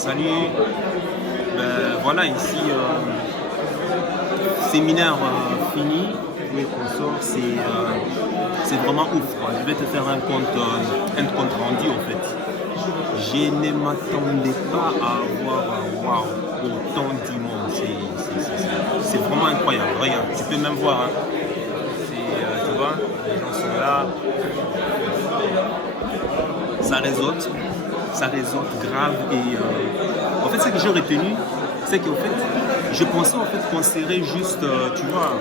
Salut, voilà ici, séminaire fini, les consorts, c'est vraiment ouf, quoi. Je vais te faire un compte rendu en fait. Je ne m'attendais pas à avoir autant du monde, c'est vraiment incroyable. Regarde, tu peux même voir, hein. Tu vois, les gens sont là, ça réseaute grave et en fait ce que j'ai retenu, c'est qu'en fait je pensais en fait qu'on serait juste tu vois,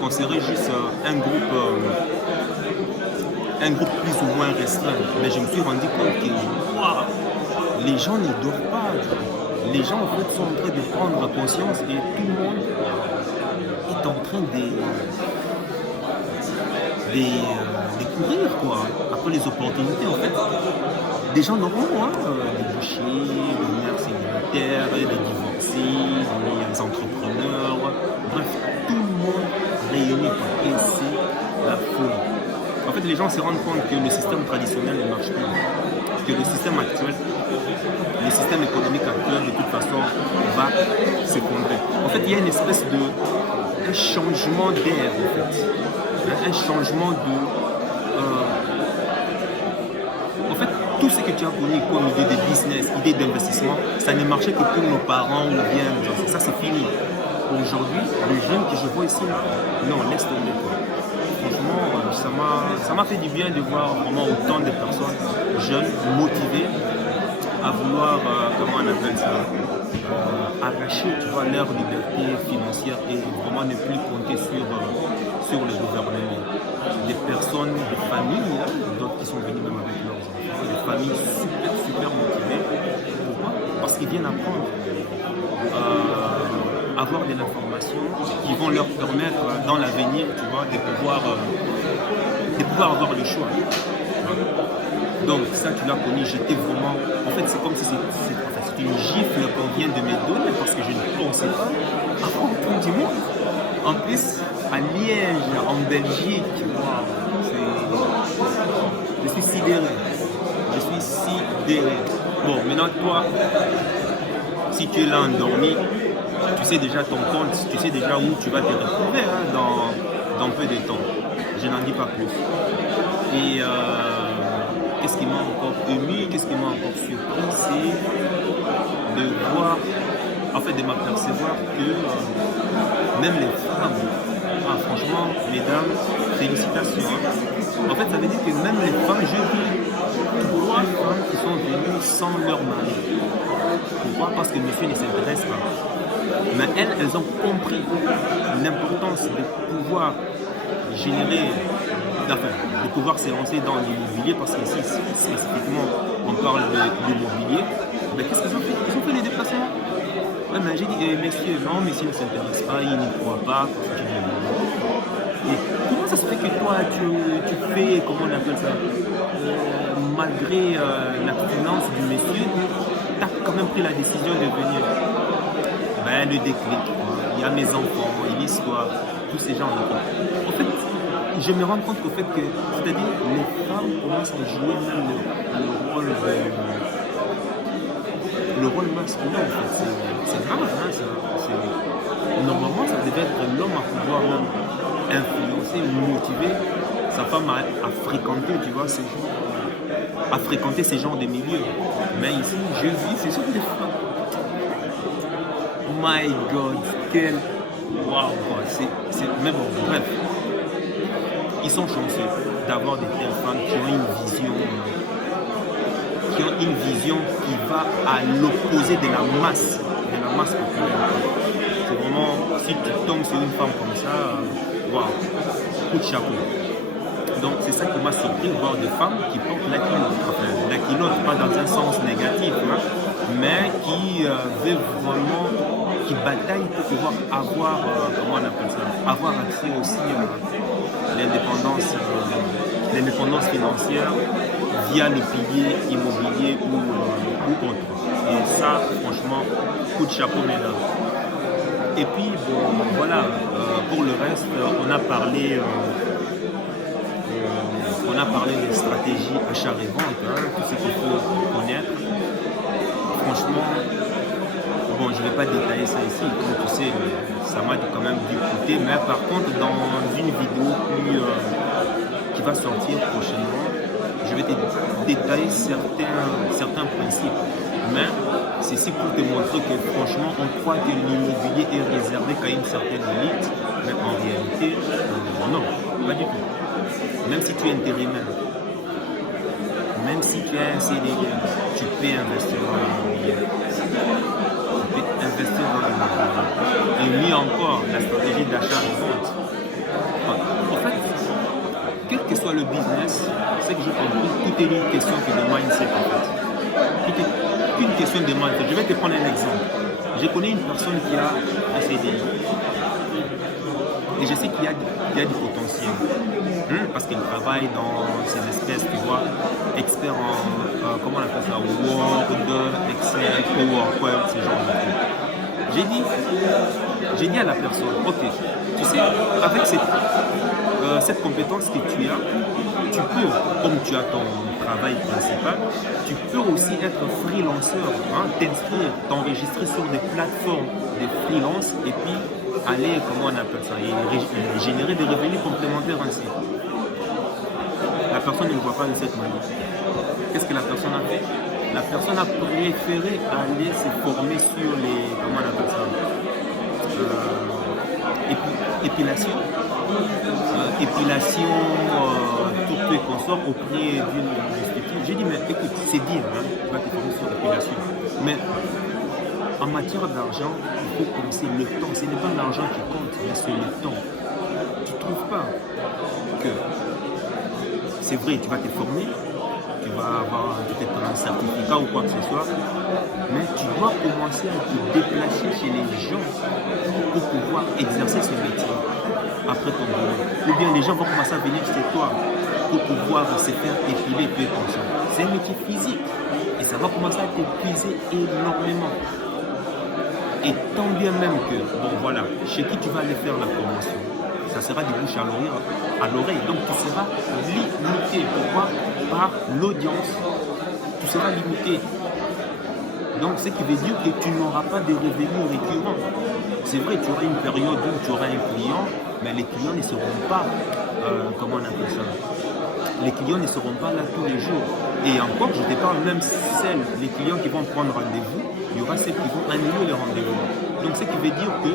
qu'on serait juste un groupe plus ou moins restreint, mais je me suis rendu compte que waouh, les gens ne dorment pas, les gens en fait sont en train de prendre conscience et tout le monde est en train de courir quoi, après les opportunités en fait. Des gens normaux, hein, des bouchers, des mères célibataires, des divorcés, des entrepreneurs, bref, tout le monde réuni quoi. Et c'est la folie. En fait, les gens se rendent compte que le système traditionnel ne marche plus. Que le système actuel, le système économique actuel, de toute façon, va s'effondrer. En fait, il y a une espèce de un changement d'air, en fait. Un changement de... en fait, tout ce que tu as connu comme idée de business, idée d'investissement, ça ne marchait que pour nos parents ou bien ça c'est fini. Aujourd'hui, les jeunes que je vois ici, non, laisse tomber quoi. Franchement, ça m'a fait du bien de voir vraiment autant de personnes jeunes, motivées, à vouloir, comment on appelle ça, arracher tu vois, leur liberté financière et vraiment ne plus compter sur le gouvernement. Des personnes, des familles, hein, d'autres qui sont venus même avec leurs enfants, des familles super motivées. Pourquoi? Parce qu'ils viennent apprendre à avoir de l'information qui vont leur permettre dans l'avenir, tu vois, de pouvoir avoir le choix. Donc ça tu l'as connu, j'étais vraiment... En fait c'est comme si c'est une gifle qu'on vient de me donner parce que je ne pensais pas avoir autant du monde. En plus, à Liège, en Belgique, je suis sidéré. Je suis sidéré. Bon, maintenant toi, si tu es là endormi, tu sais déjà ton compte, tu sais déjà où tu vas te retrouver hein, dans peu de temps. Je n'en dis pas plus. Et qu'est-ce qui m'a encore ému, qu'est-ce qui m'a encore surpris, c'est de voir, en fait de m'apercevoir que même les femmes, franchement, mesdames, félicitations. Hein. En fait, ça veut dire que même les femmes, j'ai vu 3 femmes qui sont venues sans leur mari. Pourquoi? Parce que monsieur ne s'intéresse pas. Mais elles ont compris l'importance de pouvoir générer, de pouvoir se lancer dans l'immobilier, parce qu'ici, spécifiquement, on parle de l'immobilier. Mais qu'est-ce qu'ils ont fait? Ils ont fait les déplacements. Ouais, mais j'ai dit, messieurs, non, messieurs ne s'intéresse pas, ils n'y croient pas. Et comment ça se fait que toi, tu fais, comment on appelle ça, malgré la finance du monsieur, tu as quand même pris la décision de venir? Ben, le déclic, quoi. Il y a mes enfants, l'histoire, tous ces gens-là. En fait, je me rends compte qu'au fait que, c'est-à-dire, les femmes commencent à jouer même le rôle masculin, en fait. C'est grave, hein, normalement, ça devait être l'homme à pouvoir même influencer, motiver sa femme à fréquenter, tu vois, à fréquenter ces genres de milieux. Mais ici, je vis, c'est surtout des femmes. My God, quel... Waouh, mais bon, bref. Ils sont chanceux d'avoir des telles femmes qui ont une vision qui va à l'opposé de la masse populaire. C'est vraiment, si tu tombes sur une femme comme ça, waouh, coup de chapeau. Donc c'est ça qui m'a surpris, voir des femmes qui portent la culotte. Enfin, la culotte, pas dans un sens négatif, hein, mais qui veut vraiment, qui bataille pour pouvoir avoir, comment on appelle ça, avoir accès aussi à l'indépendance financière via le pilier immobilier ou autre. Et ça, franchement, coup de chapeau, mesdames. Et puis, bon, voilà, pour le reste, on a parlé des stratégies achat-revente, hein, tout ce qu'il faut connaître. Franchement, ne vais pas détailler ça ici. Comme tu sais, ça m'a quand même dû coûter. Mais par contre, dans une vidéo qui va sortir prochainement, je vais te détailler certains principes. Mais c'est pour te montrer que franchement, on croit que l'immobilier est réservé qu'à une certaine élite. Mais en réalité, non, pas du tout. Même si tu es intérimaire, même si tu es un CDI, tu peux investir dans l'immobilier. Tu peux investir dans l'immobilier. Et mieux encore, la stratégie d'achat et vente. En fait, quel que soit le business, c'est que j'ai compris, tout est une question de mindset en fait. Tout est une question de mindset. Je vais te prendre un exemple. Je connais une personne qui a un CDI. Et je sais qu'il y a du potentiel. Parce qu'il travaille dans ces espèces, tu vois, experts en, comment on appelle ça, Word, Excel, PowerPoint, ce genre de trucs. J'ai dit à la personne, ok, tu sais, avec cette compétence que tu as, tu peux, comme tu as ton travail principal, tu peux aussi être freelanceur, t'inscrire, t'enregistrer sur des plateformes de freelance et puis aller, comment on appelle ça, et générer des revenus complémentaires ainsi. La personne ne le voit pas de cette manière. Qu'est-ce que la personne a fait? La personne a préféré aller se former sur les, comment on appelle ça, épilation, tout et consort auprès d'une institution. J'ai dit, mais écoute, c'est bien, tu vas te former sur l'épilation. Mais en matière d'argent, il faut penser le temps. Ce n'est pas l'argent qui compte, mais c'est le temps. Tu ne trouves pas que c'est vrai, tu vas te former, tu vas avoir peut-être un certificat ou quoi que ce soit, mais tu dois commencer à te déplacer chez les gens pour pouvoir exercer ce métier après ton boulot. Ou bien les gens vont commencer à venir chez toi pour pouvoir se faire épiler peu comme ça. C'est un métier physique et ça va commencer à t'épuiser énormément. Et tant bien même que, bon voilà, chez qui tu vas aller faire la promotion, ça sera du bouche à l'oreille. Donc tu seras limité. Pourquoi? Par l'audience. Tu seras limité. Donc ce qui veut dire que tu n'auras pas de revenus récurrents. C'est vrai, tu auras une période où tu auras un client, mais les clients ne seront pas, comment on appelle ça? Les clients ne seront pas là tous les jours. Et encore, je te parle même les clients qui vont prendre rendez-vous, il y aura ceux qui vont annuler le rendez-vous. Donc ce qui veut dire que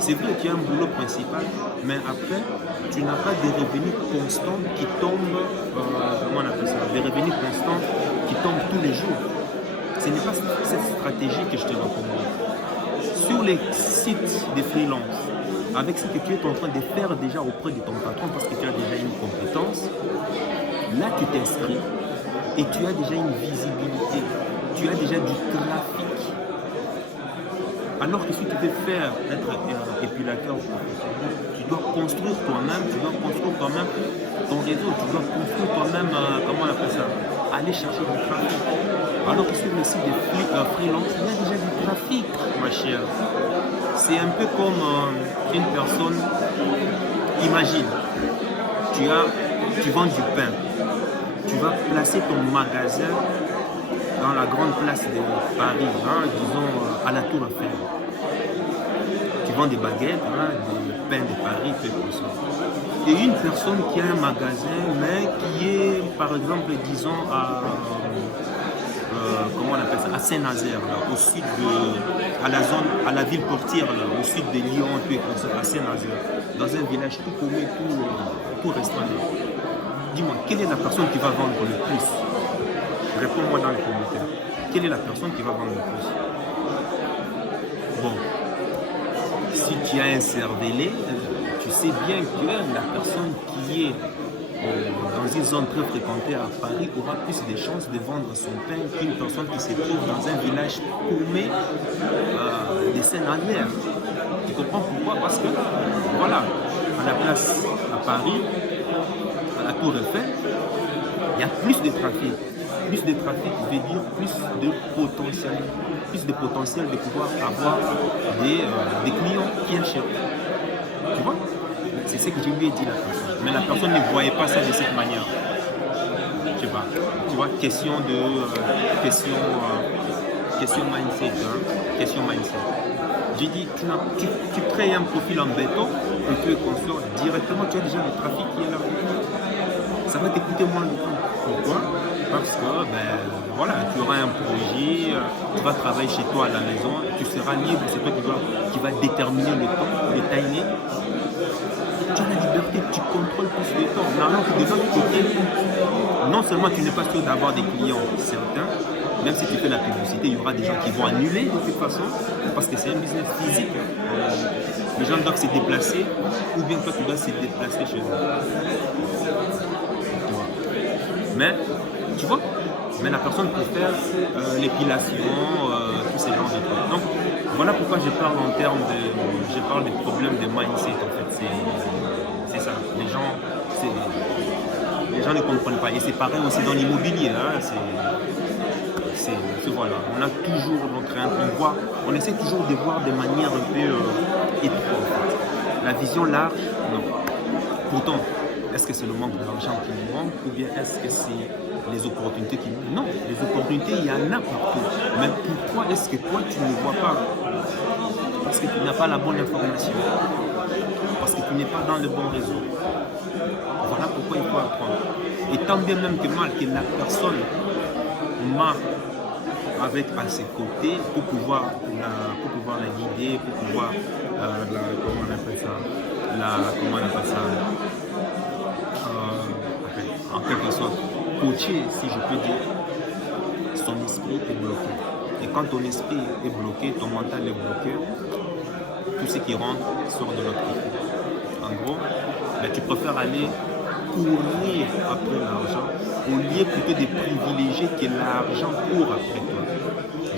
c'est vrai qu'il y a un boulot principal, mais après, tu n'as pas des revenus constants qui tombent, comment on appelle ça, des revenus constants qui tombent tous les jours. Ce n'est pas cette stratégie que je te recommande. Sur les sites de freelance, avec ce que tu es en train de faire déjà auprès de ton patron parce que tu as déjà une compétence, là tu t'inscris et tu as déjà une visibilité, tu as déjà du trafic. Alors que si tu veux faire être épilateur professionnel, tu dois construire toi-même, ton réseau, tu dois construire toi-même, comment on appelle ça, aller chercher du trafic. Alors que sur le site de freelance, il y a déjà du trafic, ma chère. C'est un peu comme une personne, imagine, tu vends du pain, tu vas placer ton magasin dans la grande place de Paris, disons à la Tour Eiffel. Tu vends des baguettes, des pains de Paris, tout comme ça. Et une personne qui a un magasin, mais qui est, par exemple, disons, comment on appelle ça, à Saint-Nazaire, au sud à la ville portière, là, au sud de Lyon, tout comme ça, à Saint-Nazaire, dans un village tout paumé, tout restreint. Dis-moi, quelle est la personne qui va vendre le plus? Réponds-moi dans les commentaires. Quelle est la personne qui va vendre le plus? Bon, si tu as un cervelet, tu sais bien que la personne qui est dans une zone très fréquentée à Paris aura plus de chances de vendre son pain qu'une personne qui se trouve dans un village paumé de Saint-Nazaire. Tu comprends pourquoi? Parce que, voilà, à la place à Paris, à la Tour Eiffel, il y a plus de trafic. Plus de trafic veut dire plus de potentiel de pouvoir avoir des clients qui achètent. Tu vois? C'est ce que je lui ai dit la personne. Mais la personne ne voyait pas ça de cette manière. Je sais pas. Tu vois, question question mindset. Question mindset. J'ai dit, tu crées un profil en béton et tu es conscient directement, tu as déjà le trafic qui est là. Ça va t'écouter moins de temps. Pourquoi? Parce que voilà, tu auras un projet, tu vas travailler chez toi à la maison, tu seras libre, c'est toi qui va déterminer le temps, le timing. Tu as la liberté, tu contrôles plus le temps. Normalement, de l'autre côté, non seulement tu n'es pas sûr d'avoir des clients certains, même si tu fais la publicité, il y aura des gens qui vont annuler de toute façon, parce que c'est un business physique. Les gens doivent se déplacer, ou bien toi tu dois se déplacer chez eux. Mais, tu vois, la personne préfère l'épilation, tous ces genres de trucs. Donc, voilà pourquoi je parle des problèmes de mindset en fait. C'est ça. Les gens ne comprennent pas. Et c'est pareil aussi dans l'immobilier. Hein. Voilà. On a toujours notre on essaie toujours de voir de manière un peu étroite. La vision large, non. Pourtant, est-ce que c'est le manque d'argent qui nous manque ou bien est-ce que c'est les opportunités qui nous manquent? Non, les opportunités, il y en a partout. Mais pourquoi est-ce que toi, tu ne les vois pas? Parce que tu n'as pas la bonne information. Parce que tu n'es pas dans le bon réseau. Voilà pourquoi il faut apprendre. Et tant bien même que mal que la personne m'a avec à ses côtés pour pouvoir la guider, pour pouvoir comment on appelle ça, en quelque sorte coacher, si je peux dire. Son esprit est bloqué. Et quand ton esprit est bloqué, ton mental est bloqué, tout ce qui rentre sort de l'autre côté. En gros, tu préfères aller courir après l'argent au lieu plutôt de privilégier que l'argent court après toi.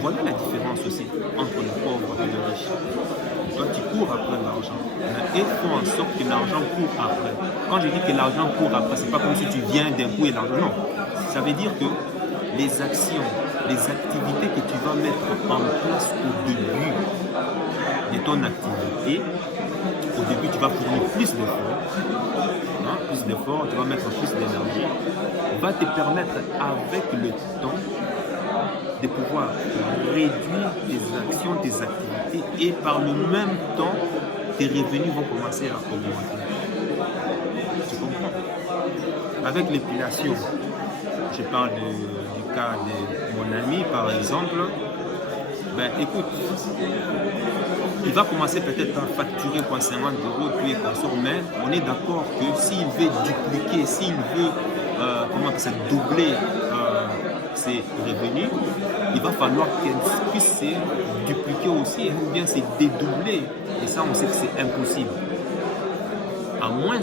Voilà la différence aussi entre le pauvre et le riche. Toi, tu cours après l'argent, mais ils font en sorte que l'argent court après. Quand je dis que l'argent court après, c'est pas comme si tu viens d'un coup et l'argent. Non. Ça veut dire que les actions, les activités que tu vas mettre en place au début de ton activité, au début, tu vas fournir plus d'efforts, tu vas mettre plus d'énergie, va te permettre avec le temps de pouvoir réduire tes actions, tes activités et par le même temps, tes revenus vont commencer à augmenter. Tu comprends? Avec l'épilation, je parle du cas de mon ami par exemple, écoute, il va commencer peut-être à facturer 50 euros puis et consort, mais on est d'accord que s'il veut dupliquer, s'il veut doubler ses revenus, il va falloir qu'elle puisse se dupliquer aussi ou bien se dédoubler. Et ça, on sait que c'est impossible. À moins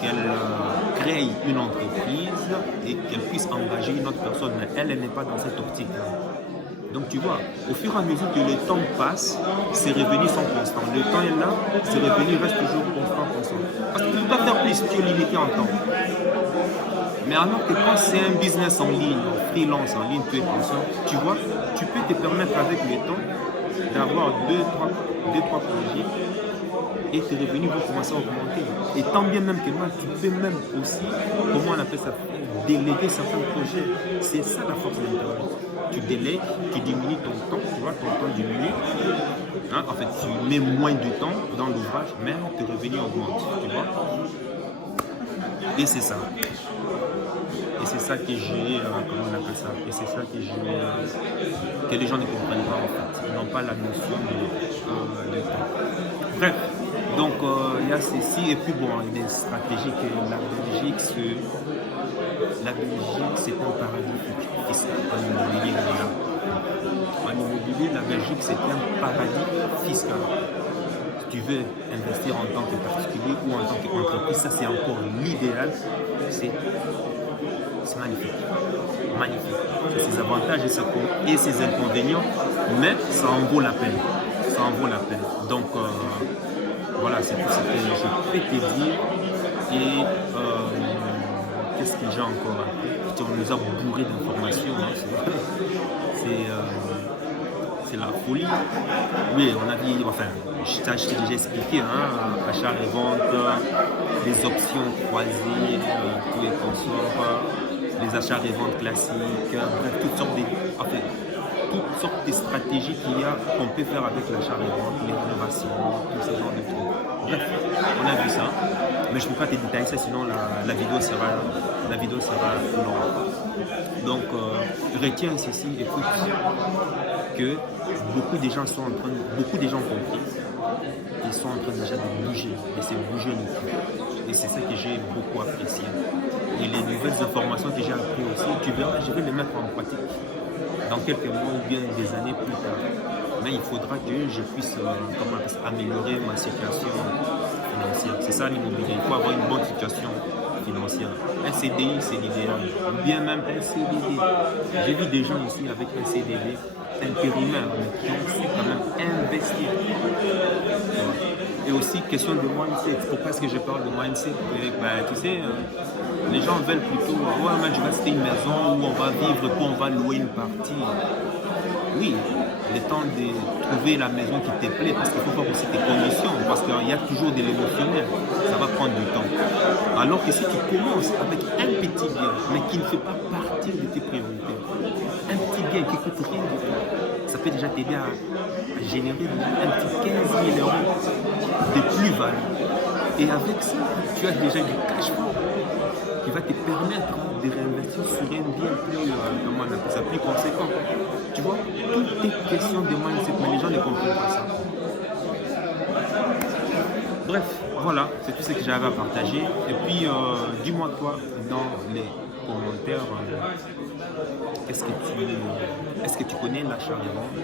qu'elle crée une entreprise et qu'elle puisse engager une autre personne, mais elle n'est pas dans cette optique-là. Donc tu vois, au fur et à mesure que le temps passe, ses revenus sont constants. Le temps est là, ses revenus restent toujours constants. Parce que tu dois faire plus, tu es limité en temps. Mais alors que quand c'est un business en ligne, freelance en ligne, tu es conscient, tu vois, tu peux te permettre avec le temps d'avoir deux, trois projets et tes revenus vont commencer à augmenter. Et tant bien même que mal, tu peux même aussi, comment on appelle ça, déléguer certains projets. C'est ça la force de l'Internet. Tu délègues, tu diminues ton temps, tu vois, ton temps diminue. En fait, tu mets moins de temps dans l'ouvrage, mais tes revenus augmentent, tu vois. Et c'est ça. Et c'est ça que j'ai, comment on appelle ça, et c'est ça que les gens ne comprennent pas en fait. Ils n'ont pas la notion de temps. Bref, donc il y a ceci, et puis bon, les stratégies que la Belgique, c'est un paradis fiscal en immobilier. En immobilier, la Belgique, c'est un paradis fiscal. Si tu veux investir en tant que particulier ou en tant qu'entreprise, ça c'est encore l'idéal. C'est magnifique. Magnifique. C'est ses avantages et ses inconvénients, mais ça en vaut la peine. Ça en vaut la peine. Donc, voilà, c'est tout ce que je peux te dire. Et qu'est-ce que j'ai encore? On nous a bourré d'informations. Hein. C'est la folie. Oui, on a dit, enfin, je t'ai déjà expliqué, hein, achat et vente, les options croisées, tous les consorts, les achats et ventes classiques, bref, toutes sortes de... Enfin, toutes sortes de stratégies qu'il y a qu'on peut faire avec l'achat-revente, les rénovations, tous ces genres de trucs. Bref, on a vu ça, mais je ne peux pas te détailler ça, sinon la vidéo sera longue. Donc, retiens ceci, écoute, que beaucoup de gens ont compris, ils sont en train déjà de bouger, et c'est bouger le cul. Et c'est ça que j'ai beaucoup apprécié. Et les nouvelles informations que j'ai apprises aussi, tu verras, je vais les mettre en pratique dans quelques mois ou bien des années plus tard. Mais il faudra que je puisse améliorer ma situation financière. C'est ça l'immobilier, il faut avoir une bonne situation financière. Un CDI, c'est l'idéal. Ou bien même un CDD. J'ai vu des gens ici avec un CDD intérimaire, mais qui ont su quand même investir. Et aussi, question de mindset. Pourquoi est-ce que je parle de mindset? Tu sais, les gens veulent plutôt, ouais, mais je vais acheter une maison où on va vivre, puis on va louer une partie. Oui, le temps de trouver la maison qui te plaît, parce qu'il faut voir aussi tes conditions, parce qu'il y a toujours de l'émotionnel, ça va prendre du temps. Alors que si tu commences avec un petit bien, mais qui ne fait pas partie de tes priorités, un petit bien qui coûte rien du tout, ça peut déjà t'aider à générer un petit 15 000 euros de plus-value. Et avec ça, tu as déjà du cash flow qui va te permettre de réinvestir sur un bien plus conséquent. Tu vois, tout est question de mindset, mais les gens ne comprennent pas ça. Bref, voilà, c'est tout ce que j'avais à partager. Et puis, dis-moi toi dans les commentaires, est-ce que tu connais l'achat-revente,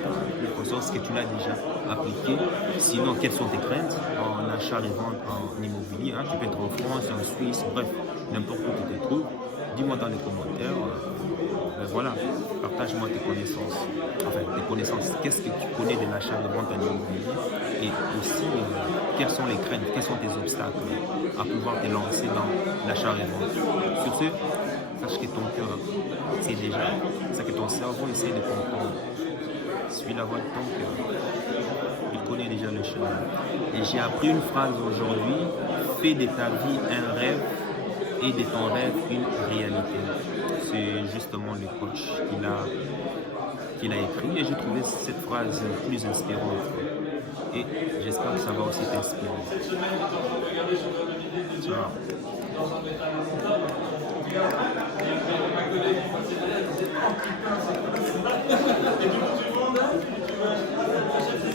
est-ce que tu l'as déjà appliqué? Sinon, quelles sont tes craintes en achat-revente en immobilier? Tu peux être en France, en Suisse, bref, n'importe où tu te trouves. Dis-moi dans les commentaires. Voilà, partage-moi tes connaissances. Enfin, tes connaissances. Qu'est-ce que tu connais de l'achat-revente en immobilier? Et aussi, quelles sont les craintes, quels sont tes obstacles à pouvoir te lancer dans l'achat-revente? Sur ce, sache que ton cœur, c'est déjà, c'est que ton cerveau essaie de comprendre. Suis la voie de ton cœur. Il connaît déjà le chemin. Et j'ai appris une phrase aujourd'hui: fais de ta vie un rêve et de ton rêve une réalité. C'est justement le coach qu'il a écrit, et j'ai trouvé cette phrase plus inspirante. Et j'espère que ça va aussi t'inspirer. Ciao.